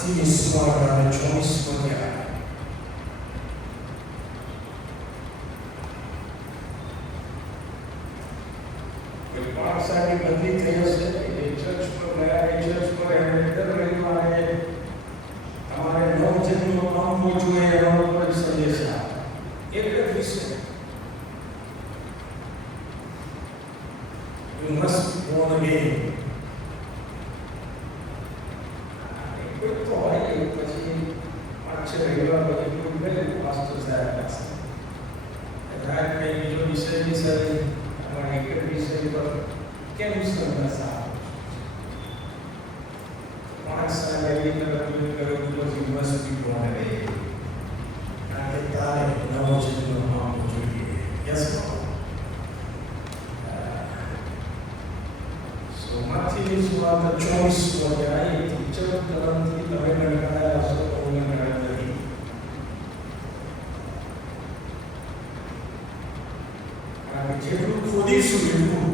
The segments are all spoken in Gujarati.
Matthew suara choice moja. Bahasa di bagi kaya se church पर गया church पर एंटर करने वाले हमारे नौजवान लोग मौजूद हैं और पर संदेश एक विषय you must be born again. तो है પછી अच्छे रेगुलर बच्चे में पास्टर साहब रात में जो विषय की सर हमारे एक विषय पर क्या विषय है साहब 5 साल अभी तक मैं करूँ तो यूनिवर्सिटी पढ़ा रहे आगे तारे नवोचित हम जुड़िए yes so Matthew is one of the choice for the teacher currently the also જેટલું ખોદીશું એટલું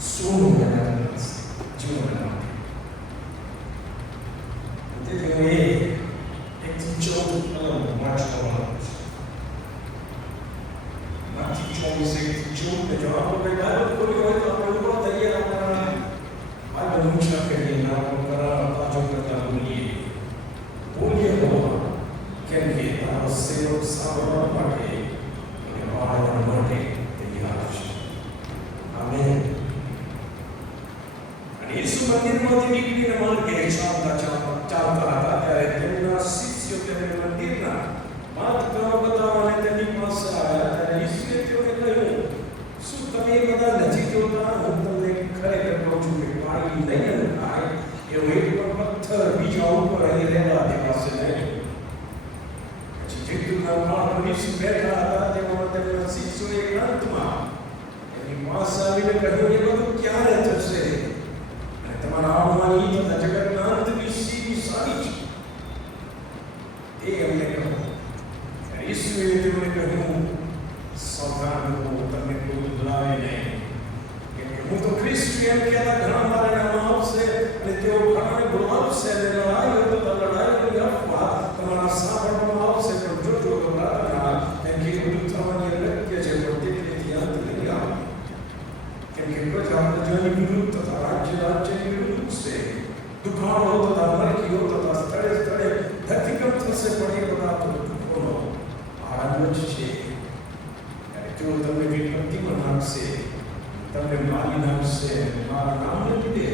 સોનું બનાવવાનું જીવનમાં તેથી હું એકથી 14 વાંચવાનું Matthew 26:14 જો આપણે બાઇબલ ખોલી હોય તો આપણે ઉપર તૈયાર આપણા બાઇબલ મુછા કરીને આપણે તાજો કરતા બોલીએ કેમ કે તારો સેવક સાંભળવા માટે અને મારા માટે Amen. અને ઈસુ મંદિરમાંથી નીકળીને માર્ગે ચાલતા હતા ત્યારે તેમના શિષ્યો તેમને મંદિરના માર્ગ બતાવવાને તેની પાસે આવ્યા ત્યારે ઈસુએ તેઓને કહ્યું શું તમે એ બધા નથી જોતા હું તમને ખરેખર કહું છું કે પાણી નહીં થાય એવો એક પણ પથ્થર બીજા ઉપર અહીં રહેવા દેવાશે નહીં પછી જેટલું માર્ગ ઈસુ બેઠા હતા તેમાં તેમના શિષ્યોએ એકાંતમાં આવીને કહ્યું એ બધું ક્યારે થશે અને તમારા આવવાની તથા જગતના અંતની સીધી સારી છે એ અમને કહો ઈસુએ તેમને કહ્યું સાવધાન રહો તમને કોઈ ભૂલાવે નહીં કેમ કે હું તો ખ્રિસ્ત એમ કહેતા ઘણા મારા નામ આવશે અને તેઓ ઘણાને બોલાવશે અને લડાઈ તથા લડાઈની અફવા તમારા સાંભળવામાં આવશે પણ જોજો ગભરાતા ના કેમ કે બધું થવાની અગત્ય છે પણ તેથી અંત નહીં આવે કેમ કે પ્રજા પ્રજાની વિરુદ્ધ તથા રાજ્યની વિરુદ્ધ છે દુખાડો તથા મરકીઓ તથા સ્થળે સ્થળે ધરતીકંપ થશે પણ એ બધા તો દુઃખોનો આરંભ જ છે અને જો તમને વિપત્તિમાં નાખશે તમને મારી નાખશે મારા નામને લીધે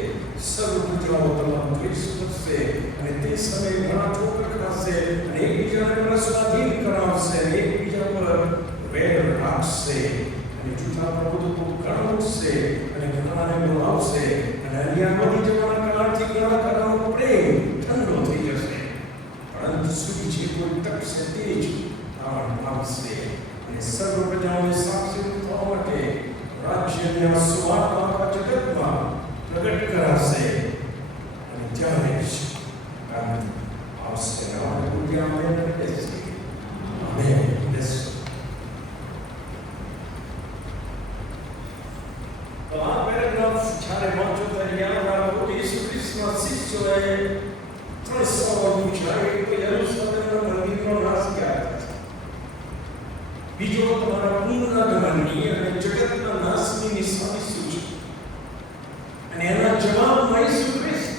સર્વ પ્રજાઓ તમારું દ્વેષ કરશે અને તે સમયે ઘણા ઠોકર ખાશે અને એકબીજાને સ્વાધીન કરાવશે અને એકબીજા પર વેર રાખશે અને જૂઠા પ્રભુત્વ કરાવશે અને ઘણાને બોલાવશે અને અન્ય બધી જવાના કાળથી ઘણા કરાવનો પ્રેમ ઠંડો થઈ જશે પરંતુ સુધી જે કોઈ તકશે તે જ આવશે અને સર્વ પ્રજાઓને સાક્ષી થવા માટે રાજ્યની આ સુવાર્તા આખા જગતમાં પ્રગટ કરાશે અને ત્યારે જ આવશે આપણે બુદ્ધિ આમેન કહેશે આમેન જ્યારે વાંચો ત્યારે યાદ રાખો કે ઈસુ ખ્રિસ્તના શિષ્યોએ 300 વર્ષ તો યરુશલેમના મંદિરનો નાશ કર્યો બીજો તમારા પુનરાગમનની અને જગતના નાશની નિશાની શું છે અને એના જવાબમાં ઈસુ ખ્રિસ્ત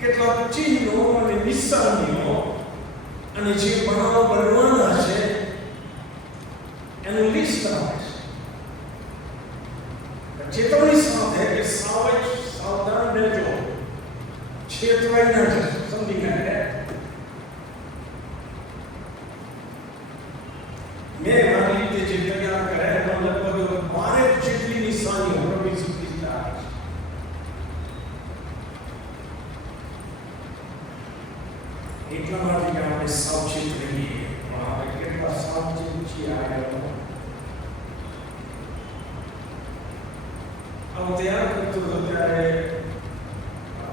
કેટલાક ચિહ્નો અને નિશાનીઓ અને જે બનવાના છે એનું લિસ્ટ આપે છે ચેતવણી સાથે કે સાવધાન રહેજો છેતરાઈ ન જશો સમજી ગયા મેં મારી રીતે જે તૈયાર કરે એમાં લગભગ 12 જેટલી નિશાનીઓ પ્રભુ ઈસુ ખ્રિસ્ત આપે છે એટલા માટે કે આપણે સાવચેત રહીએ પણ આપણે કેટલા સાવચેત છીએ આગળ તૈયાર કરતો હતો ત્યારે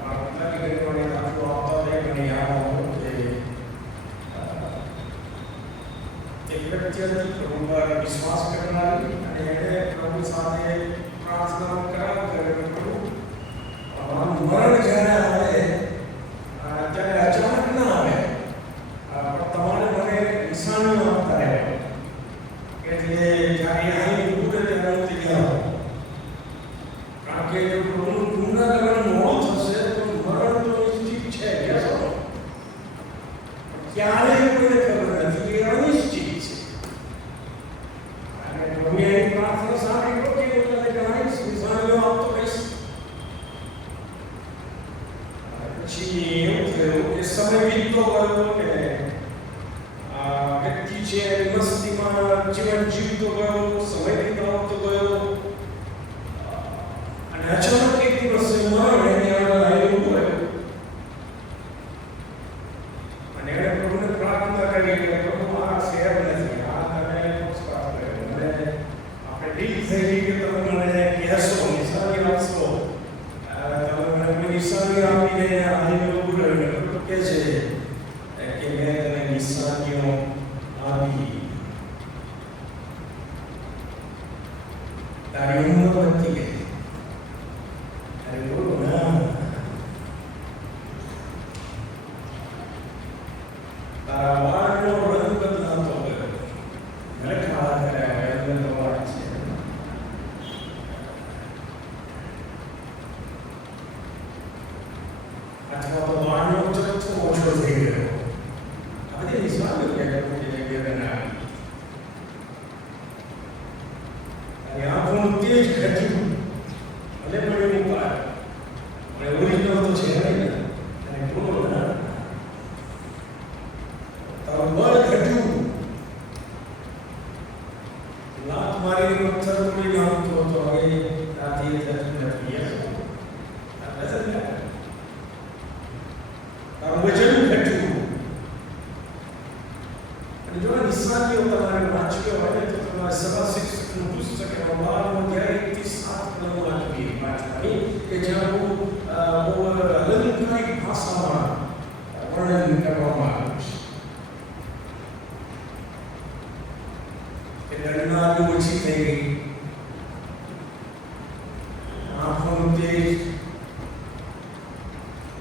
આપણા ઘરે આખો આવતા એક મને યાદ આવ્યો કે એક વ્યક્તિ હતી પ્રભુ પર વિશ્વાસ કરનારી અને એણે પ્રભુ સાથે પ્રાર્થના કરાવ કર્યો પ્રભુ મરણ જ્યારે આવે ત્યારે અચાનક ના આવે, પણ તમારે મને નિશાનીઓ આપતા રહેવા, એટલે જ્યારે અહીં ઉભું રહે ત્યારે હું તૈયાર હોઉં. કારણ કે જો પ્રભુનું પુનરાગમન મોડું થશે તો મરણ તો નિશ્ચિત છે, ક્યારે કોઈને ખબર નથી, એ અનિશ્ચિત છે. અને પ્રભુએ પ્રાર્થના સાંભળી કે હું તને જણાવીશ, નિશાનીઓ આપતો કહીશ. પછી એવું થયું કે સમય વીતતો ગયો કે વ્યક્તિ છે મસ્તીમાં જીવન જીવતો ગયો, સમય વીતતો ગયો અને અચાનક એક દિવસે મરણ એની આગળ આવ્યું ગયું. અને એણે પ્રભુને પ્રાર્થના કરી કે પ્રભુ આ શહેર નથી, આ તમે પક્ષપાત કર્યો, મને આપણે ડીલ થઈ ગઈ કે તમે મને કહેશો, નિશાની આપશો, તમે મને કોઈ નિશાની આપીને આવીને ઉભું રહ્યું. તો કે છે કે મેં તને નિશાનીઓ આપી, તારી ઉંમર વધતી ગઈ. અરે બોલો ના, તારા વાળનો રંગ બદલાતો ગયો. મને ખ્યાલ કર્યા અંદર તો વાત છે. અથવા તો વાળનો જથ્થો ઓછો થઈ ગયો. આ બધી નિશાનીઓ કહેવાય. અને આંખોનું તેજ ઘટ્યું, ભલે પણ એવું પાર અને ઓરિજિનલ તો છે નહીં. અને બોલો ના, તારું બળ ઘટ્યું, લાત મારીને પથ્થર તોડી નાખતો હતો, હવે રાતી થતું નથી. તારું વજન ઘટ્યું. અને જો નિશાનીઓ તમારે વાંચવી હોય તો તમારે સભા શિક્ષકનું પુસ્તક 12 વાંચવી, કે જ્યાં બહુ અલંકારિક ભાષામાં વર્ણન કરવામાં આવ્યું છે. કે દરનારી ઓછી થઈ ગઈ, આંખોનું તેજ,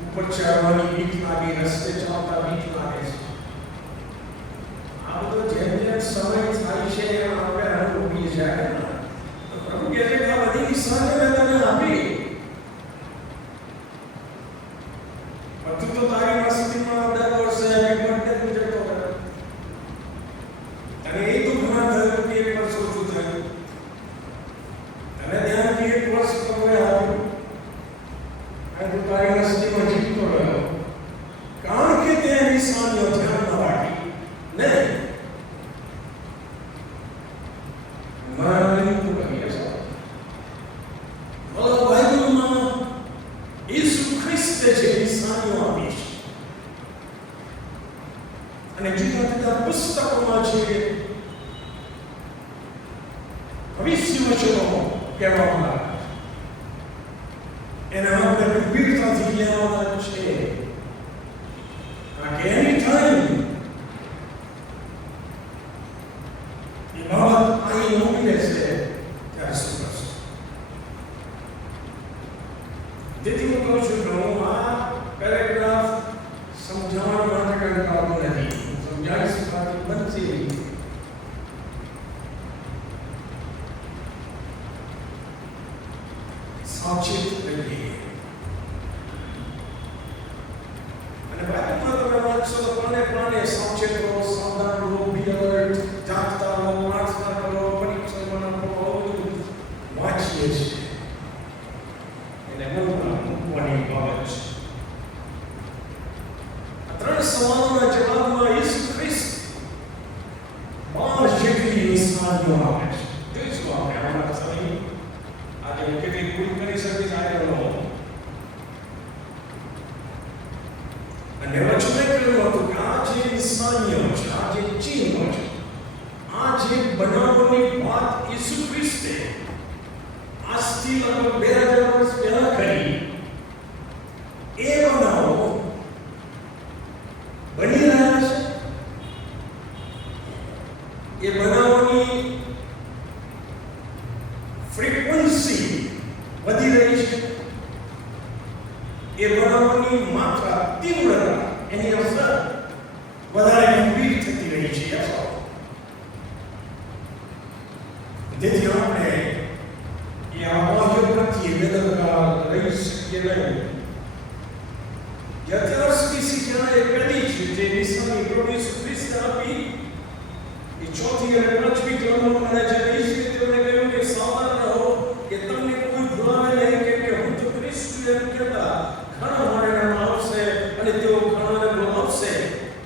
ઉપર ચડવાની બીક લાગી, રસ્તે ચાલતા બીક લાગે છે. આ બધો જેમ જેમ સમય થાય છે એમ આપણે અનુભવીએ છીએ. પ્રભુ કહે છે કે આ બધી નિશાનીઓ મેં તને આપી, પણ તું તો તારી મસ્તીમાં દર વર્ષે હેપી બર્થડે ઉજવતો હતો. તને એ દુઃખ ના થયું કે એક વર્ષ ઓછું થયું, તને ધ્યાનથી એક વર્ષ પ્રભુએ આપ્યું અને તું તારી મસ્તીમાં જીવતો રહ્યો. કારણ કે તે નિશાનીઓ ધ્યાન ન રાખી ને અને જુદા જુદા પુસ્તકોમાં છે ભવિષ્ય વચનો કહેવામાં આવે, એના આપણે ગંભીરતાથી લેવાના છે. કારણ કે એની ટાઈમ એ બાબત અહીં ઉભી રહેશે ત્યારે શું કરશે. તેથી હું કહું છું કે હું આ પેરેગ્રાફ સમજાવવા માટે કંટાળતો નથી, સમજાવી શકાતી બનશે. સાવચેત રહીએ. અને બાઇબલમાં તમે વાંચશો તો પ્રાણે સાવચેત રહો, સાવધાન રહો, બી એલર્ટ, જાગતા રહો, પ્રાર્થના કરો, પરીક્ષામાં આપો, વાંચીએ છીએ. એને મૂકવાની બાબત છે. ત્રણ સવાલોના જવાબમાં ઈસુ ખ્રિસ્ત 12 જેટલી નિશાનીઓ આપે છે. જોઈશું આપણે આવનારા સમય. આજે હું કેટલી પૂરી કરી શકીશ આજે નો. અને વચને કહ્યું હતું કે આ જે નિશાનીઓ છે, આ જે ચિહ્નો છે, આ જે બનાવોની વાત ઈસુ ખ્રિસ્તે આજથી લગભગ 2000 વર્ષ પહેલા કરી, એ બનાવો બની રહ્યા છે. એ બનાવોની ફ્રીક્વન્સી વધી રહી છે. એ બનાવોની માત્રા, તીવ્રતા એની અસર વધારે ગંભીર થતી રહી છે. તેથી આપણે એ આવાજો પ્રત્યે બેદરકાર રહી શકીએ નહીં. અત્યાર સુધી શીખ્યા એ પહેલી છે જે નિશાની પ્રભુ ઈસુ ખ્રિસ્તે આપી એ 4th અને 5મી કલમમાં મને જે તેઓને કહ્યું કે સાવધાન રહો કે તમને કોઈ ભૂલાવે નહીં, કેમ કે હું તો ખ્રિસ્ત એમ કહેતા ઘણા મારે નામ આવશે અને તેઓ ઘણાને બોલાવશે.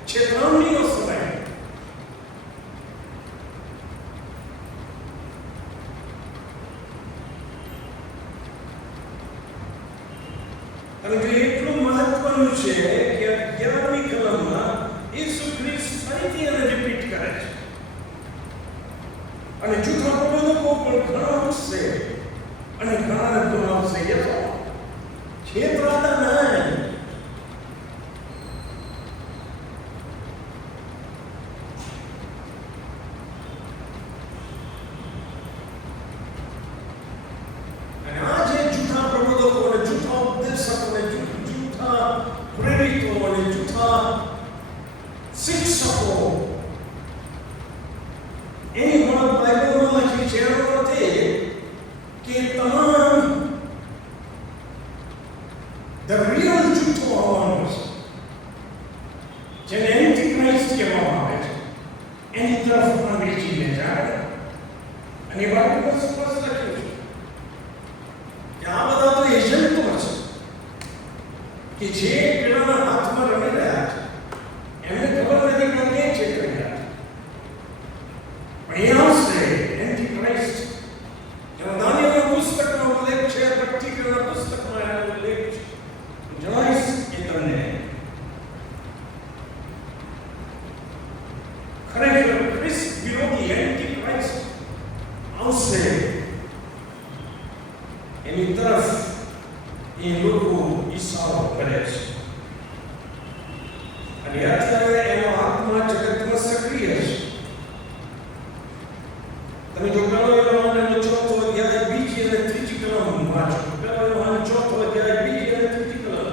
છેતરામણીનો સમય. અને જો એટલું મહત્વનું છે કે 11મી કલમમાં ઈસુ ખ્રિસ્ત ફરીથી એને રિપીટ કરે છે અને જૂઠા પ્રબોધકો પણ ઘણા આવશે અને ઘણાને બોલાવશે. છેતરાતા નહીં. અને આ જે જૂઠા પ્રબોધકો અને જૂઠા ઉપદેશકો અને જૂઠા પ્રેરિતો અને જૂઠા શિક્ષકો એની વાત બાઇબલમાં લખી છે. એનો અર્થ એ કે તમામ ધ રિયલ જૂઠો હોવાનો છે, જેને એન્ટીક્રાઇસ્ટ કહેવામાં આવે છે, એની તરફ અંગ્રેજીને જાય. અને બાઇબલમાં સ્પષ્ટ લખ્યું છે કે આ બધા તો એજન્ટો છે કે જે પેલાના હાથમાં રમી રહ્યા છે. એમને ખબર નથી કે કે છે કર્યા. પણ એ આવશે એન્ટીક્રાઇસ્ટ. જેનો દાનિયેલના પુસ્તકનો ઉલ્લેખ છે, પર્ટિક્યુલર પુસ્તકમાં એનો ઉલ્લેખ છે. જણાવીશ કે તમને ખરેખર ખ્રિસ્ત વિરોધી એન્ટીક્રાઇસ્ટ આવશે. એની તરફ એ લોકો ઈશારો કરે છે. અને અત્યારે એનો આત્મા જગતમાં સક્રિય છે. તમે જો પેલો યોહાનનો 4થો અધ્યાય 2 અને 3 કલમ વાંચો. પેલો યોહાન 4થો અધ્યાય 2 અને 3 કલમ.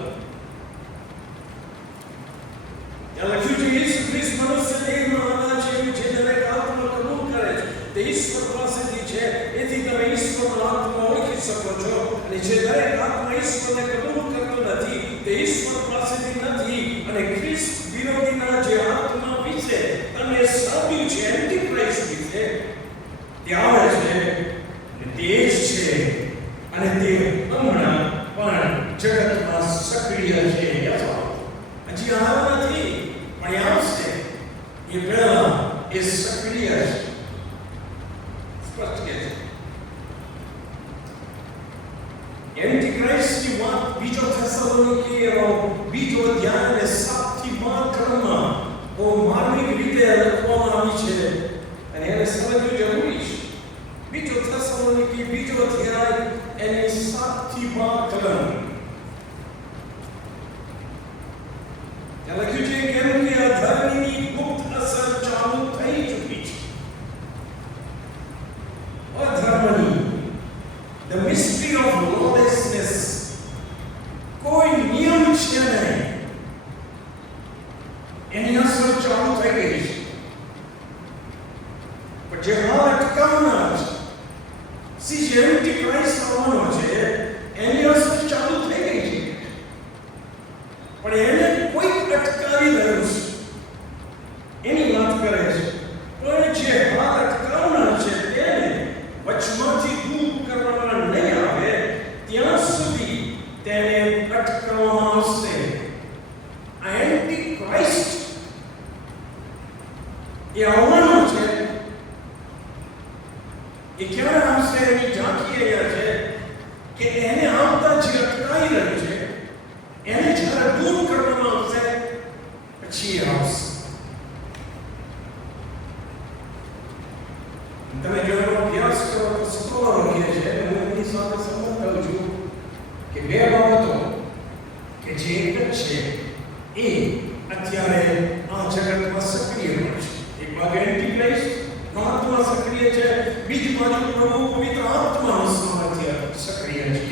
ત્યાં લખ્યું છે ઈસુ ખ્રિસ્ત મનુષ્ય દેહમાં આવ્યા છે, એવું જે દરેક આત્મા કબૂલ કરે છે તે ઈશ્વર પાસેથી છે. એથી તમે ઈશ્વરનો આત્મા ઓળખી શકો છો. અને જે દરેક આત્મા ઈશ્વરને કબૂલ કરતો નથી તે ઈશ્વર પાસેથી નથી. અને ખ્રિસ્ત વિરોધીના જે આત્મા વિશે તમને સાંભળ્યું છે, એન્ટીક્રાઇસ્ટ વિશે, તે આવે છે અને તે જ છે અને તે હમણાં પણ જગતમાં સક્રિય છે. હજી આવ્યો નથી પણ એ આવશે. એ પહેલા એ સક્રિય છે. સ્પષ્ટ કે છે. એન્ટીક્રાઇસ્ટની વાત બીજો થેસલોનિકીનો 2 અધ્યાય અને 7થી 12 કલમમાં બહુ માર્મિક રીતે લખવામાં આવી છે અને એને સમજવું જરૂરી છે. બીજો થેસલોનિકી 2 અધ્યાય એની 7થી 12 કલમ. ત્યાં લખ્યું છે કેમ કે અધર્મની ગુપ્ત અસર ચાલુ થઈ ચૂકી છે. અધર્મની the mystery of lawlessness કોઈ નિયમ છે નહીં, એની અસર ચાલુ થઈ ગઈ છે. પણ જે હાલ અટકાવનાર છે, જે એન્ટીક્રાઇસ્ટ આવવાનો છે, એની અસર ચાલુ થઈ ગઈ છે. પણ એને કોઈ અટકાવી રહ્યું છે એની વાત કરે છે. પણ જે હાલ અટકાવનાર છે તેને વચમાંથી દૂર કરવામાં નહીં આવે ત્યાં સુધી તેને અટકાવવામાં આવશે. આ એન્ટીક્રાઇસ્ટ એ આવવાનો છે. એ ક્યારે આવશે એની ઝાંખી અહીંયા છે કે એને આવતા જે અટકાવી રહ્યું છે એને જ્યારે દૂર કરવામાં આવશે પછી એ આવશે. તમે જો અભ્યાસ કરો તો સત્રોનો લખે છે. હું એની સાથે સંમત કરું છું કે બે બાબતો કે જે એક જ છે એ અત્યારે આ જગતમાં સક્રિય છે. એક બાજુ એન્ટીક્રાઇસ્ટ આત્મા સક્રિય છે, બીજી બાજુ પ્રભુ પવિત્ર આત્માનું સામર્થ્ય સક્રિય છે.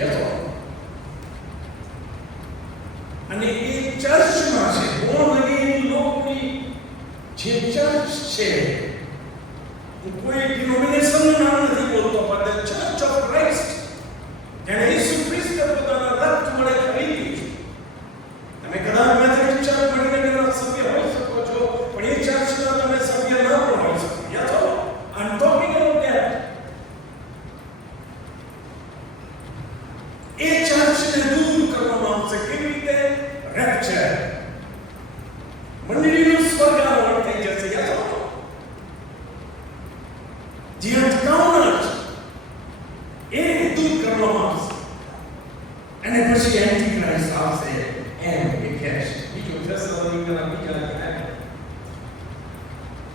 અને એ ચર્ચમાં છે, બોર્ન અગેન લોકોની જે ચર્ચ છે, કોઈ ડિનોમિનેશનનું નામ નથી બોલતો, પણ ચર્ચ ઓફ ક્રાઇસ્ટ, જેને ઈસુ ખ્રિસ્તે પોતાના રક્ત વડે ખરીદી છે. તમે કદાચ મેથોડિસ્ટ ચર્ચ બનીને તેના સભ્ય હોઈ શકો છો, પણ એ ચર્ચના તમે સભ્ય ન પણ હોઈ શકો. યા તો આઈ એમ ટોકિંગ અબાઉટ ધેટ. એ ચર્ચને દૂર કરવામાં આવશે. કેવી રીતે? રેપ્ચર, મંડળીનું સ્વર્ગારોહણ થઈ જશે. યા તો જે અટકાવનાર છે એ દૂર કરવામાં આવશે, અને પછી એન્ટી ક્રાઇસ્ટ આવશે. એમ એ કહે છે બીજો થેસલોનિકીના બીજા અધ્યાય.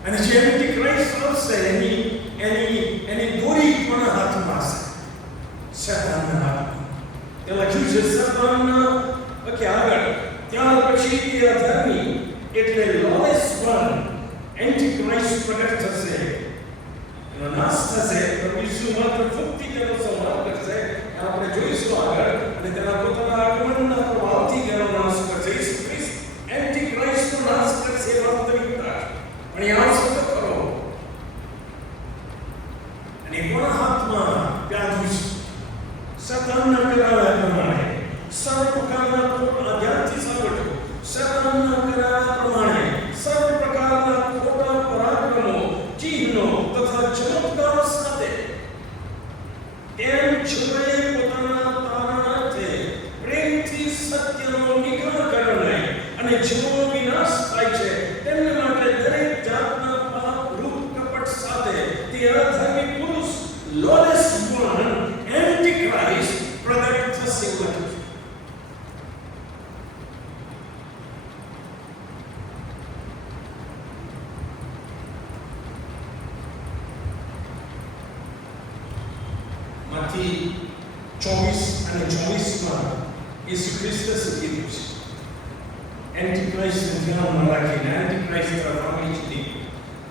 અને જે એન્ટી ક્રાઇસ્ટ આવશે એની દોરી પણ હાથમાં હશે, શૈતાનના હાથમાં. તે લખ્યું છે શૈતાનના કે આગળ ત્યાર પછી તે અધર્મી એટલે લોલેસ વન, એન્ટી ક્રાઇસ્ટ પ્રગટ થશે, એનો નાશ થશે. પ્રભુ ઈસુ માત્ર ફૂટથી તેનો સંહાર કરશે. આપણે જોઈશું આગળ. અને તેના પોતાના આગમનના પ્રભાવથી તેનો નાશ કરશે. ઈસુ ખ્રિસ્ત એન્ટી ક્રાઇસ્ટનો નાશ કરશે, વાસ્તવિકતા. પણ એ આવશે તો ખરો. અને કોના હાથમાં પ્યાદું છે? શૈતાનના કરાવ્યા પ્રમાણે, સર્વ પ્રકારના ધ્યાનથી સાંભળજો, શૈતાનના કરાવ્યા પ્રમાણે સર્વ પ્રકારના ખોટા પરાક્રમો, ચિહ્નો તથા ચમત્કારો સાથે એમ છોડે પોતાના તારણાર્થે પ્રેમથી સત્યનો નિગ્રહ કર્યો નહીં. અને જેનો વિનાશ થાય છે તેમને માટે દરેક જાતના પાપ રૂપ કપટ સાથે તે અધર્મી પુરુષ લોલેસ વન, એન્ટી ક્રાઇસ્ટ પ્રગટ થશે. માંથી 24 અને 24માં ઈસુ ખ્રિસ્તે કીધું છે, એન્ટી ક્રાઇસ્ટને ધ્યાનમાં રાખીને એન્ટી ક્રાઇસ્ટ તરફ આગળ જતી.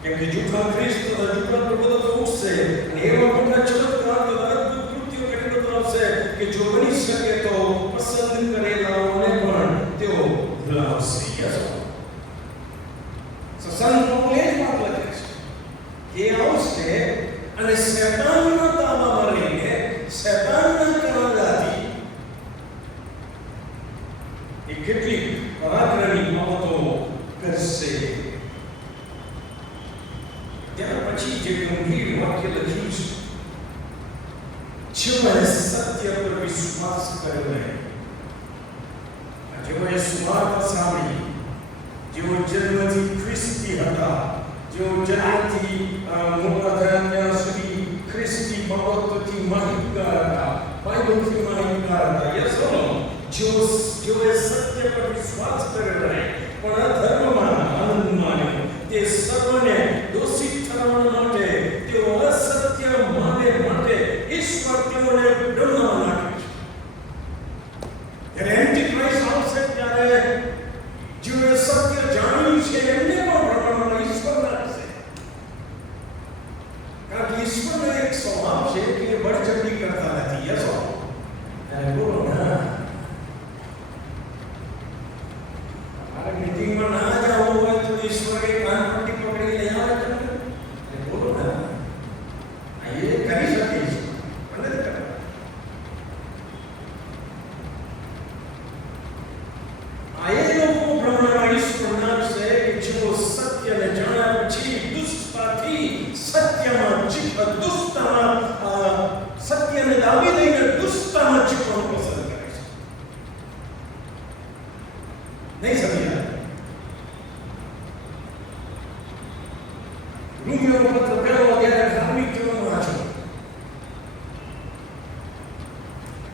કેમ કે જૂઠા ખ્રિસ્ત જૂઠા પ્રબોધકો ઉઠશે અને એવા મોટા ચમત્કાર અદ્ભુત કૃત્યો કરી બતાવશે કે જો બની શકે તો પસંદ કરેલાઓને પણ તેઓ ભૂલાવશે. સંત પૌલ એ વાત લખે છે કે આવશે અને શૈતાનના તાબામાં રહીને શૈતાનના કરારથી એ કેટલીક પરાક્રમી બાબતો કરશે. ત્યાર પછી જે ગંભીર વાક્ય લખ્યું છે, જેઓએ સત્ય પર વિશ્વાસ કર્યો નહીં, જેઓએ સુવાર્તા સાંભળી, જેઓ જન્મથી ખ્રિસ્તી હતા, જેઓ જન્મથી મોટા થયા ત્યાં સુધી ખ્રિસ્તી બાબતોથી માહિતગાર હતા, બાઇબલથી માહિતગાર હતા. યસ ઓર નો? જેઓએ સત્ય પર વિશ્વાસ કર્યો નહીં પણ અધર્મમાં આનંદ માન્યો, તે સર્વને દોષિત ઠરાવવા માટે તેઓ અસત્ય માને માટે ઈશ્વર તેઓને દંડમાં નાખે છે. જ્યારે એન્ટી ક્રાઇસ્ટ આવશે ત્યારે જેઓએ સત્ય જાણ્યું છે એમને પણ ભ્રમણમાં ઈશ્વર નાખશે. કારણ કે ઈશ્વરનો એક સ્વભાવ છે કે એ બળજબરી કરતા નથી. યસ ઓર નો? બોલો ના. આ મીટિંગમાં ના જવું હોય તો ઈશ્વર એક કાનપટ્ટી પકડી લઈ આવે છે. બોલો ના. એ કરી શકે છે પણ નથી કરતા. આ એ લોકો ભ્રમણમાં ઈશ્વર નાખશે કે જેઓ સત્યને જાણ્યા પછી દુષ્ટતાથી સત્યમાં દુષ્ટતામાં સત્યને દાબી દઈને દુષ્ટતામાં જીવવાનું પસંદ કરે છે. નહીં સમજ્યા? રોમિયોનો પત્ર પહેલો અધ્યાય 18 વાંચો.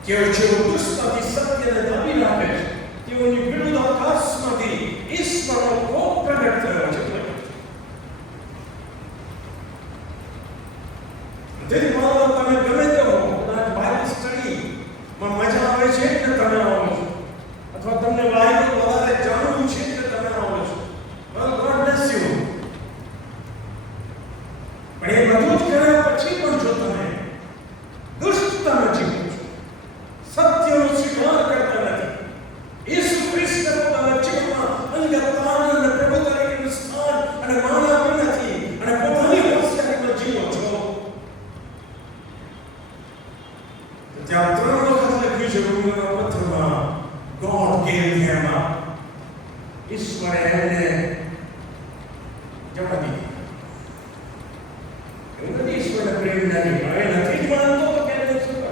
જેઓ દુષ્ટતાથી સત્યને દાબી રાખે છે તેઓની વિરુદ્ધ આકાશમાંથી ઈશ્વરનો કોપ પ્રગટ થયો છે. જેથી માનો તમે ગમે તે હો, કદાચ બાઇબલ સ્ટડીમાં મજા આવે છે એટલે તમે આવો છો, અથવા તમને બાઇબલ વધારે જાણવું છે એટલે તમે આવો છો. well God bless you. પણ એ બધું જ કર્યા પછી પણ જો તમે દુષ્ટતામાં જીવો છો, સત્યનો સ્વીકાર કરતા નથી, ઈસુ ખ્રિસ્ત એને જવા દીધી. એવું નથી ઈશ્વરને પ્રેમ નથી, હવે નથી જ માનતો તો તેને શું કરે?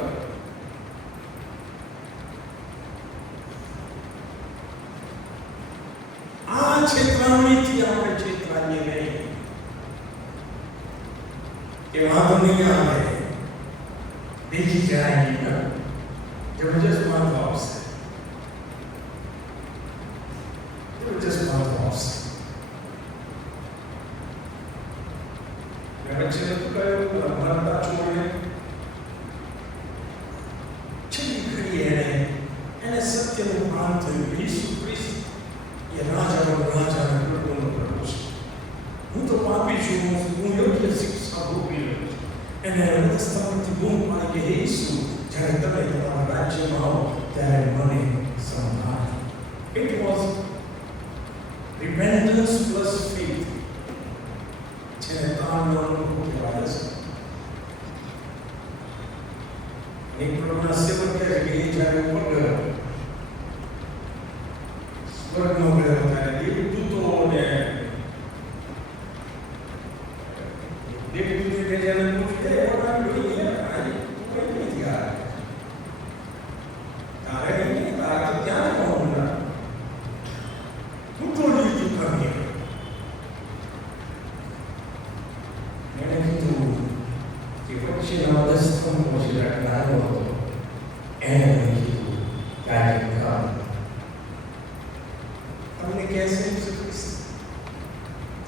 આ છેતરામણીથી આપણે છેતરાઈએ નહીં કે વાંધો નહીં આવે, દેખી જાય જબરજસ્ત વાંધો આવશે, જબરજસ્ત વાંધો આવશે. વચ્ચે નતું કહ્યું ભરતા છોડે છેલ્લી ઘડીએ એને સત્યનું ભાન થયું. ઈસુ ખ્રિસ્ત એ રાજાનો રાજા અને પ્રભુનો પ્રભુ છે. હું તો પાપી છું, હું યોગ્ય શિક્ષા ભોગવી રહ્યો છું. એને રસ્તામાંથી બૂમ પાડી કે હે ઈસુ, જ્યારે તમે તમારા રાજ્યમાં આવો ત્યારે મને સંભાળ. It was repentance plus faith. જેને તારનો અનુભવ કહેવાય છે. એક પ્રભુના સેવક કહે છે કે એ જ્યારે ઉપર ગયો, સ્વર્ગમાં ગયો ત્યારે દેવદૂતોને દેવદૂતે જેને પૂછે એવા જોઈએ કોઈ નથી આ તારે નહીં, તારે તો ત્યાં પહોંચના હું તો લીધું કરીએ. એને કીધું કે પક્ષીના 10 સ્તંભો છે નાનો હતો, એને કીધું કાઢી કાઢ. તમને કહેશે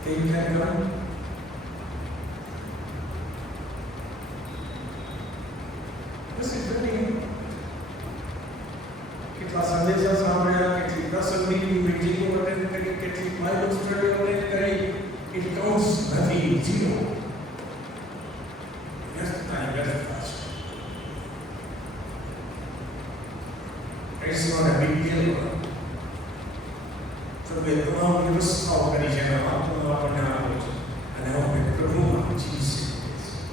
કઈ કાર્યક્રમ કેટલા સંદેશા સાંભળ્યા, કેટલી પ્રસંગની મીટિંગો અટેન્ડ કરી, કેટલી બાઇબલ સ્ટડી અટેન્ડ કરી, ઇટ કાઉન્ટ્સ નથી, ઝીરો. વ્યસ્તતાની વ્યસ્તતા છે. It's not a big deal. પ્રભુએ તમામ વ્યવસ્થાઓ કરી છે, એના વાતોનો આપણને આપો છે અને આપણે પ્રભુમાં જીવી શકીએ છીએ.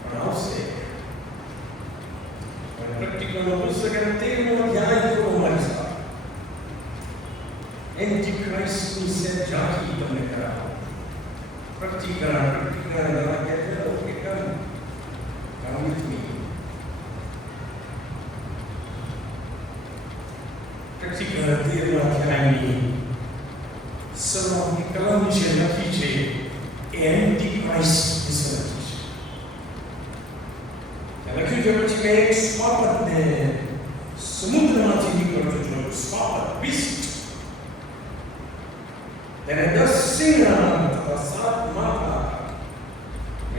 પણ આવશે પ્રેક્ટિકલનો પુસ્તક અને 13મો અધ્યાય જો અમારી સાથે એન્ટી ક્રાઇસ્ટની સેજ ઝાંખી તમને કરાવો. પ્રતિકરણ દ્વારા કહે છે કે કામ નથી. પ્રતિકરણ 13મા અધ્યાયની શરૂઆતની કલમ છે લખી છે એ એન્ટી ક્રાઇસ્ટ વિશે લખી છે. લખ્યું છે પછી કે એક સ્વાપતને સમુદ્રમાંથી નીકળતો જોયો. સ્વાપત બીસ્ટ તેને 10 સિંગડા હતા, 7 માથા હતા.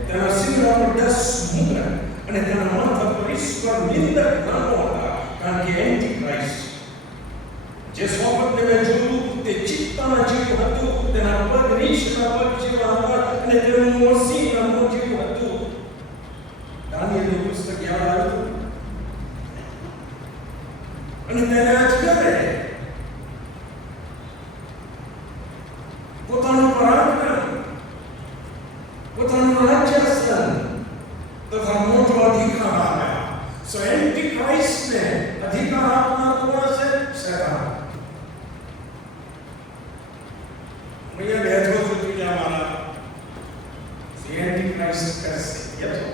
તેના સિંગડા પર 10 મુદ્ર અને તેના માથા પર ઈશ્વર નિંદક નામો હતા, કારણ કે એન્ટી ક્રાઇસ્ટ. જે સ્વાપતને મેં જોયું તે ચિત્તાના જેવું હતું, તેના પગ રીંછના પગ જેવા હતા અને તેનું મોં સિંહના મોં જેવું હતું. દાનિયેલનું પુસ્તક યાદ આવ્યું અને તેને અજગરે પોતાનું પરાક્રમ, પોતાનું રાજ્યસ્થાન તથા મોટો અધિકાર આપ્યા. સો એન્ટી ક્રાઇસ્ટને અધિકાર આપનાર કોણ છે? શેતાન. અહીંયા બેઠો છું તું મારા એન્ટી ક્રાઇસ્ટ કરશે યથો.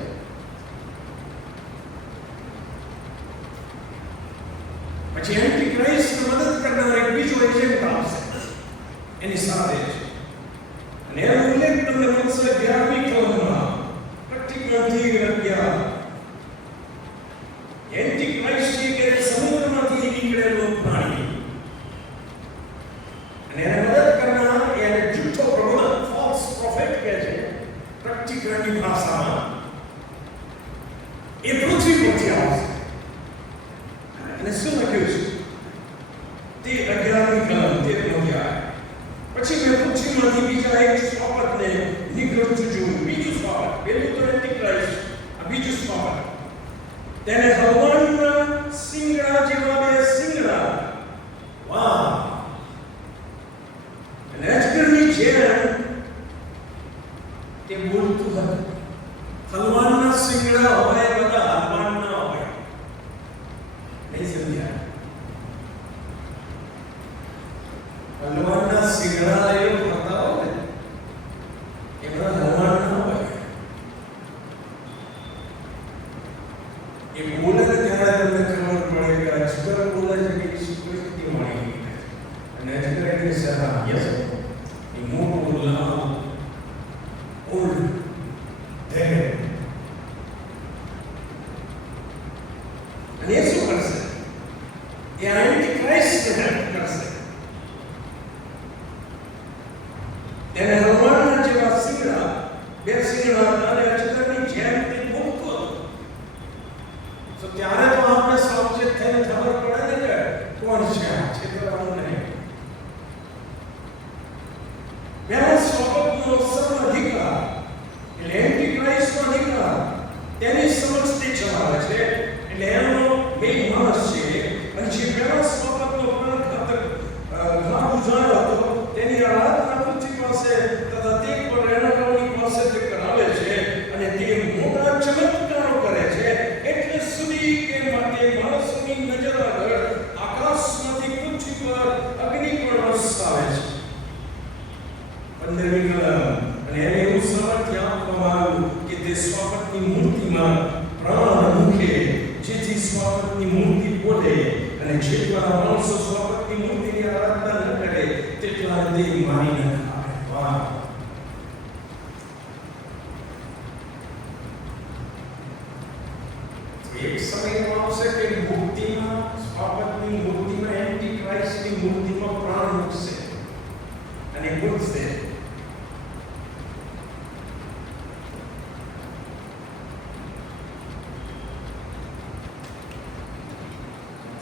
પછી એન્ટી ક્રાઇસ્ટને મદદ કરનાર એક બીજો એજન્ટ આવશે એની સાથે જ. અને એનો ઉલ્લેખ તમને મળશે 11મી કલમમાં, પ્રતિક્રમથી 11. એન્ટી ક્રાઇસ્ટ કે સમુદ્રમાંથી નીકળેલો પ્રાણી અને એને મદદ કરનાર એને જૂઠો પ્રબોધક, ફોલ્સ પ્રોફેટ કહે છે પ્રતિક્રમની ભાષામાં. એ પૃથ્વી પરથી આવશે. અને શું લખ્યું છે તે 11મી કલમ 13મો અધ્યાય. પછી મેં પૃથ્વીમાંથી બીજા એક સ્વાપતને નીકળતું જોયું. બીજું સ્વાપત, પહેલું તો એન્ટી ક્રાઇસ્ટ, આ બીજું સ્વાપત. તેને હવનના સિંગડા જેવા 2 સિંગડા. વાહ! અને અજગરની જેમ તે બોલતું હતું. હલવાના શીંગડા એ ફરતા હોય ને એમના હલવાન ના હોય. એ બોલે ને ત્યારે તમને ખબર પડે કે અજગર બોલે છે કે સ્વીકૃતિ મળી અને અજગર એની સલાહ યસ એ મોટું લાંબુ ઓલ્ડ ધેર અને એ શું કરશે? એ એન્ટી ક્રાઇસ્ટ હેલ્પ કરશે. એને હલવાના જેવા શીંગડા બે શીંગડા અને અજગરની જેમ તે બોલતો હતો. તો ત્યારે તો આપણે સાવચેત થઈને ખબર પડે ને કે કોણ છે આ છેતરવાનું નહીં. પહેલા સ્વભાવનો સર્વાધિકાર એટલે એન્ટી ક્રાઇસ્ટનો અધિકાર તેની સમજ તે ચલાવે છે. એટલે એનો મેઇન માણસ છે અને જે પહેલા સ્વભાવનો પ્રાણઘાતક ઘા ગુજારો હતો તેની આરાધના પૃથ્વી પાસે તથા તે પર એનાની પાસે તે કરાવે છે અને તે મોટા ચમત્કારો કરે છે. એટલે સુધી કે માટે માણસોની નજર આગળ આકાશમાંથી પૃથ્વી પર અગ્નિ પણ વરસાવે છે. 15મી કલમ અને એને એવું સામર્થ્ય આપવામાં આવ્યું કે તે સ્વાપતની મૂર્તિમાં પ્રાણ મૂકે જેથી સ્વાપતની મૂર્તિ બોલે અને જેટલા માણસો સ્વાપતની મૂર્તિની આરાધના ન કરે તેટલા તે મારી ન ખાય. વાહ! એક સમય આવશે કે મૂર્તિમાં સ્વાપતની મૂર્તિમાં એન્ટી ક્રાઇસ્ટની મૂર્તિમાં પ્રાણ મૂકશે અને બોલશે.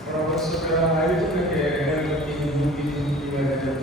થોડા વર્ષો પહેલા આવ્યું હતું ને કે ગણપતિની મૂર્તિની મળેલા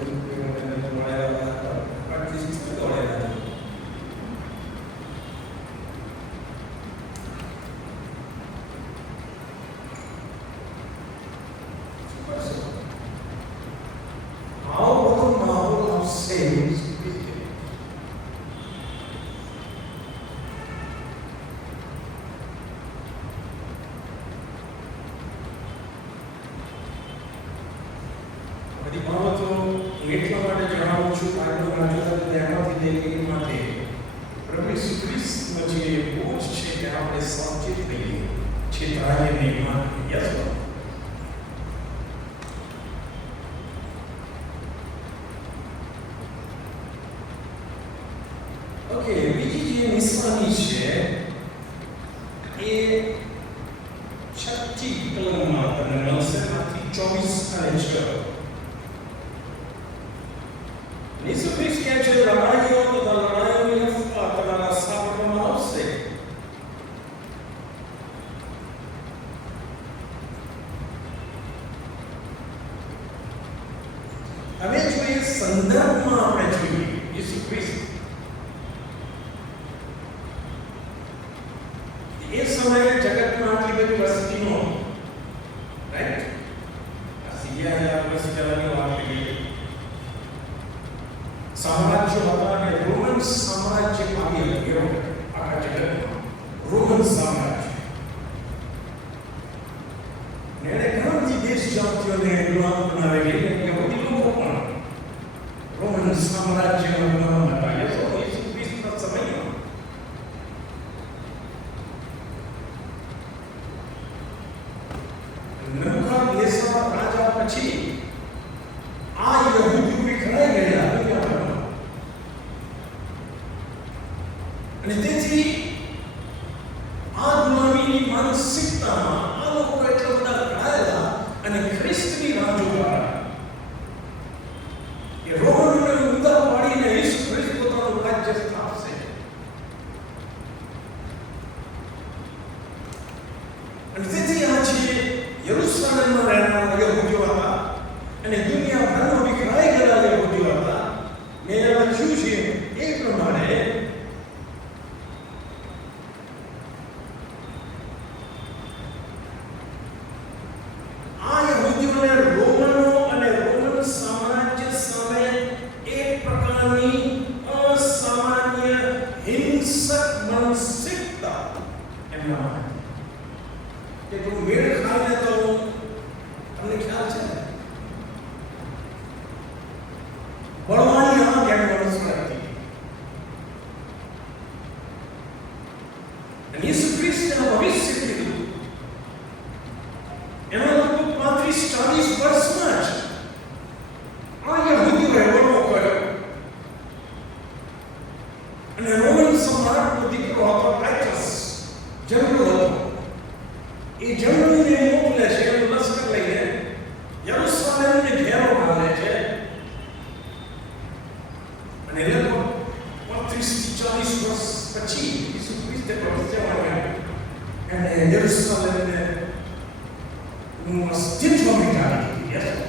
બધી બાબતો એટલા માટે જણાવું છું આજનો રાજ્ય એમાંથી દેખી માટે પ્રભુ ઈસુ ખ્રિસ્તનો જે બોજ છે કે આપણે સાવચેત રહીએ છેતરાઈએ નહીં માટે. Yes okay. બીજી જે નિશાની છે એ 6મી કલમમાં તમને મળશે માંથી 24 અને 6. ઈસુ ખ્રિસ્ત કહે છે લડાઈઓ તથા લડાઈઓની અફવા તમારા સાંભળવામાં આવશે. હવે જોઈએ સંદર્ભમાં આપણે જોઈએ ઈસુ ખ્રિસ્ત એ સમયે જગતમાં આટલી બધી વસ્તી નો રાઈટ. આ સિરિયા વર્ષ પહેલાની વાત કરીએ. સામ્રાજ્ય હતા અને રોમન સામ્રાજ્ય આવી ગયો આખા જગતમાં. રોમન સામ્રાજ્ય એને ઘણા બધી દેશ જાતિઓને ગુલામ બનાવેલી અને યહૂદી લોકો પણ રોમન સામ્રાજ્યના ગુલામ હતા. ઈસુ ખ્રિસ્તના સમયમાં નેબુકદનેસર રાજા પછી આ યહૂદીઓ વિખરાઈ ગયા દુનિયાભરમાં અને તેથી આ ગુલામીની માનસિકતામાં આ લોકો એટલા બધા ઘડાયેલા અને ખ્રિસ્તની રાહ જોતા કે રોમનોને ઉંદર પાડીને ઈસુ ખ્રિસ્ત પોતાનું રાજ્ય સ્થાપશે. અને તેથી આ છે યરૂશલેમમાં રહેનારા યહૂદીઓ હતા અને દુનિયાભરમાં વિખરાઈ ગયેલા યહૂદીઓ હતા. મેં લખ્યું છે એ પ્રમાણે આ યહૂદીઓને રોમનો અને રોમન સામ્રાજ્ય સામે એક પ્રકારની અસામાન્ય હિંસક માનસિકતા એમના કે તું મેળ ખાઈને તો તમને ખ્યાલ છે બળવાની આ ગેમ વર્ષ હતી. અને ઈસુ ખ્રિસ્તના ભવિષ્ય કીધું એના લગભગ 35-40 વર્ષમાં જ આ યહૂદીઓએ બળવો કર્યો. અને રોમન સમ્રાટનો દીકરો હતો ટાઇટસ, જનરલ હતો. એ જનરલને મોકલે છે એનું લશ્કર લઈને યરુશલેમને ઘેરો મારે છે. અને લગભગ 35-40 વર્ષ પછી ઈસુ ખ્રિસ્તે ભવિષ્યવાણી અને યરુશલેમને અસ્તિત્વ મિટાવી દીધી.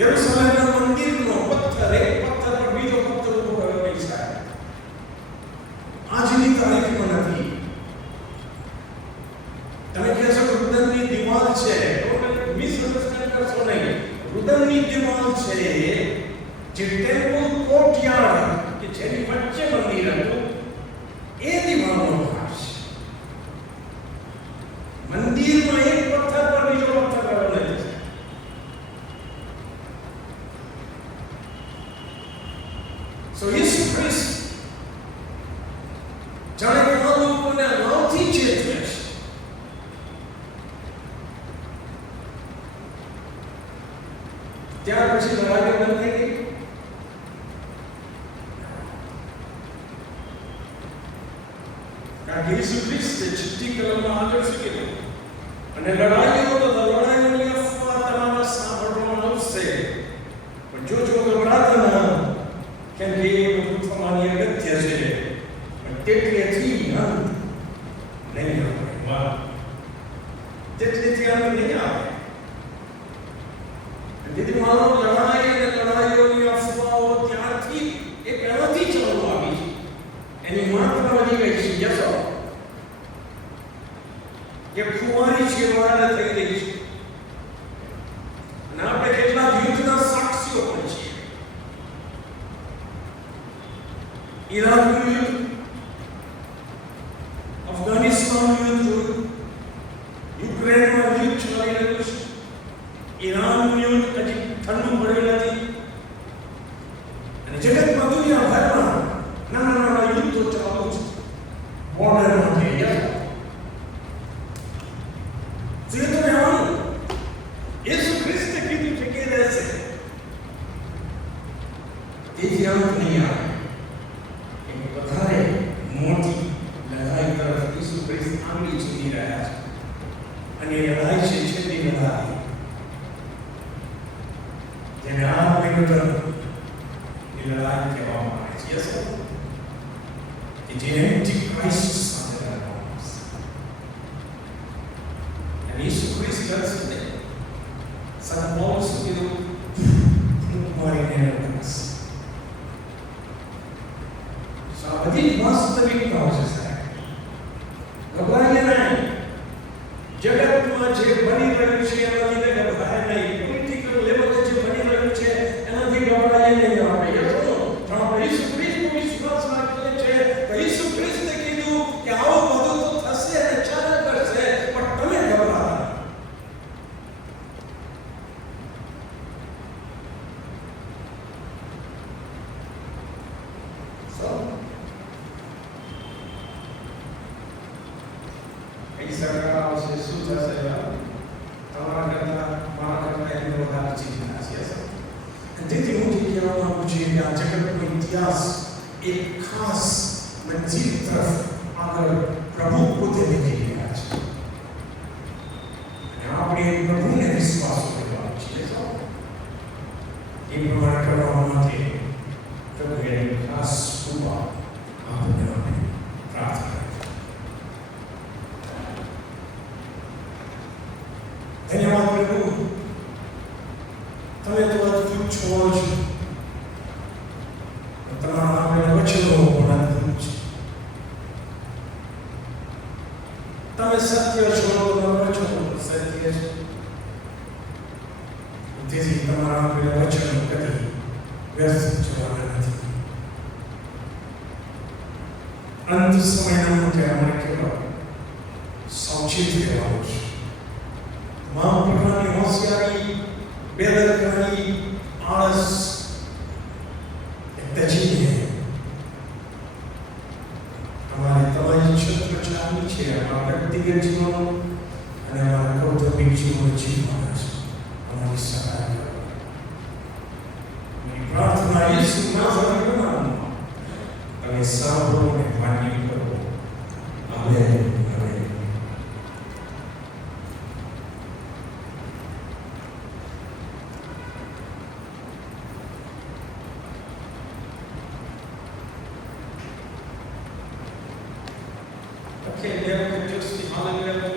યરુશલેમના મંદિરનો પથ્થર એક પથ્થર પર બીજો પથ્થર ઉભો કર્યો નહીં સાહેબ. આજની તારીખમાં નથી. તમે કહેશો રુદનની દિવાલ છે, મિસઅન્ડરસ્ટેન્ડ કરશો નહીં. રુદનની દિવાલ છે જે ટેમ્પલ કોર્ટયાર્ડ કે જેની વચ્ચે મંદિર હતું એ દિવાલનો ભાગ છે. મંદિરમાં એક પથ્થર પર બીજો પથ્થર કર્યો નથી. So ઈસુ ખ્રિસ્ત જાણે કે આ લોકોને લાવથી ચેતવે છે. ત્યાર પછી લડાઈ બંધ થઈ ગઈ. કારણ કે ઈસુ ખ્રિસ્તે છઠ્ઠી કલમમાં આગળ શું કીધું? અને લડાઈઓની અફવા તમારા સાંભળવામાં આવશે, પણ જો ગભરાતા ના, કેમ કે એ બધું થવાની અગત્ય છે. પણ તેટલેથી અંત નહીં આવે. તેટલેથી અંત નહીં આવે. તેથી મારો લડાઈ અને લડાઈઓની અફવાઓ ત્યારથી એ પહેલાથી ચાલુ આવી છે. એની માત્રા વધી ગઈ છે. યસો કે ફુવારી જેવા થઈ રહી છે. અને આપણે કેટલાક યુદ્ધના સાક્ષીઓ પણ છીએ. ઈરાનનું યુદ્ધ, અફઘાનિસ્તાનનું યુદ્ધ, યુક્રેનમાં યુદ્ધ ચાલી રહ્યું છે. ઈરાનનું યુદ્ધ હજી ઠંડુ પડ્યું નથી. અને જગતમાં દુનિયાભરમાં નાના નાના યુદ્ધો ચાલુ છે. બોર્ડરમાં થઈ ગયા. જે તમે આવો ઈસુ ખ્રિસ્તે કીધું છે કે રહેશે. તેથી અંત નહીં આવે. વધારે મોટી લડાઈ તરફ ઈસુ ખ્રિસ્ત આંગળી ચીરી રહ્યા છે. અને એ લડાઈ છે છેલ્લી લડાઈ, જેને આ વિરુદ્ધ લડાઈ કહેવામાં આવે છે. યસ, કે જે એન્ટી ક્રાઇસ્ટ સાથે લડવામાં આવશે. અને ઈસુ ખ્રિસ્ત લડશે ને. સંત પૌલ શું કીધું? મારીને લડશે. બધી વાસ્તવિકતાઓ છે સાહેબ. ગભરાઈએ નહીં. જગતમાં જે બની રહ્યું છે એનાથી ગભરાય નહીં. પોલિટિકલ લેવલે જે બની રહ્યું છે એનાથી ગભરાય નહીં. આપણે આપણે ઈસુ ખ્રિસ્તનો વિશ્વાસ રાખીએ છીએ. ઈસુ ખ્રિસ્તે કીધું કે આવું બધું તો થશે અને ચાલ્યા કરશે, પણ તમે ગભરાતા. સરકાર આવશે, શું થશે? તમારા કરતા મારા કરતા એટલો વધારે ચિંતા છે. તેથી હું જે કહેવા માંગુ છું કે આ જગતનો ઇતિહાસ એક ખાસ મંજિલ તરફ આગળ પ્રભુ પોતે નીકળી રહ્યા છે. અને આપણે પ્રભુને વિશ્વાસ કરવાનો છે. એ પ્રમાણે કરવા માટે પ્રભુએ ખાસ કૃપા આપણને પ્રાર્થના. ધન્યવાદ પ્રભુ, તમે તો અદ્ભુત છો જ. તમારા આપેલા વચનો પણ અદ્ભુત છે. તમે સત્ય છો, તમારા વચનો પણ સત્ય છે. તેથી તમારા આપેલા વચનો કદી વ્યર્થ જવાના નથી. અંત સમયના માટે અમારે કેવા સાવચેત રહેવાનું છે. તમામ પ્રકારની હોશિયારી che Dio che giusti, alleluia,